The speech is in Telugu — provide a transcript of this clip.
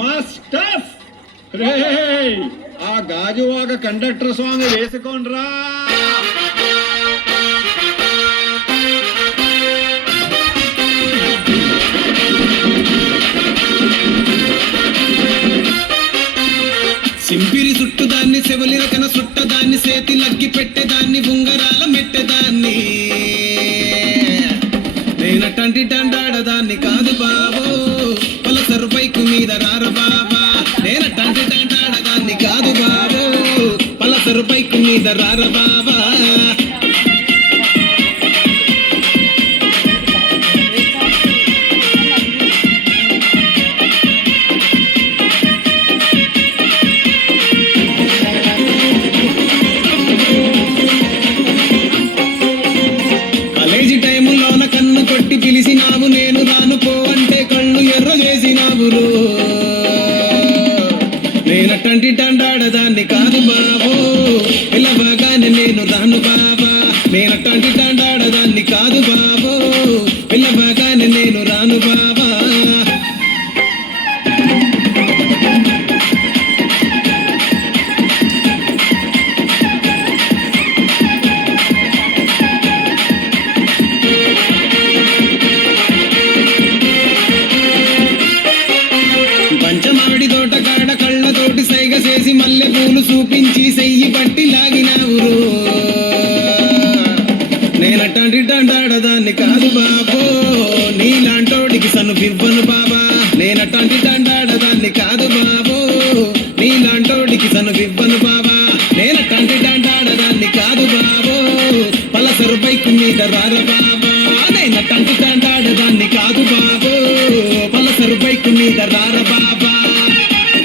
మాస్టర్ రే ఆ గాజువాక కండక్టర్ సాంగ్ వేసుకోండ్రా. సింపిరి చుట్టుదాన్ని సెవలి రకన సుట్టదాన్ని సేతి లగ్గి పెట్టేదాన్ని ఉంగరాల మెట్టేదాన్ని నేనటంటి దండాడదాన్ని కాదు బాబు పలసరు బైకు మీద రార బాబా నేనటంటి దండాడదాన్ని కాదు బాబు పలసరు బైకు మీద రార బాబా కొట్టి పిలిచినావు నేను రాను పో అంటే కళ్ళు ఎర్ర చేసినావు నేనటంటి దండాడదాన్ని కాదు బాబు పిల్లబాగానే నేను రాను బాబా నేనటంటి దండాడదాన్ని కాదు బాబు పిల్లబాగానే నేను రాను బాబా పంచమాడి తోట కాడ కళ్ళతోటి సైగ చేసి మల్లె పూలు చూపించి సెయ్యి పట్టి లాగినావు నేనటంటి దండాడదాన్ని కాదు బాబో నీలాంటోడికి సను పివ్వను బాబా నేనటంటి దండాడదాన్ని కాదు బాబో నీలాంటోడికి సను పివ్వను బాబా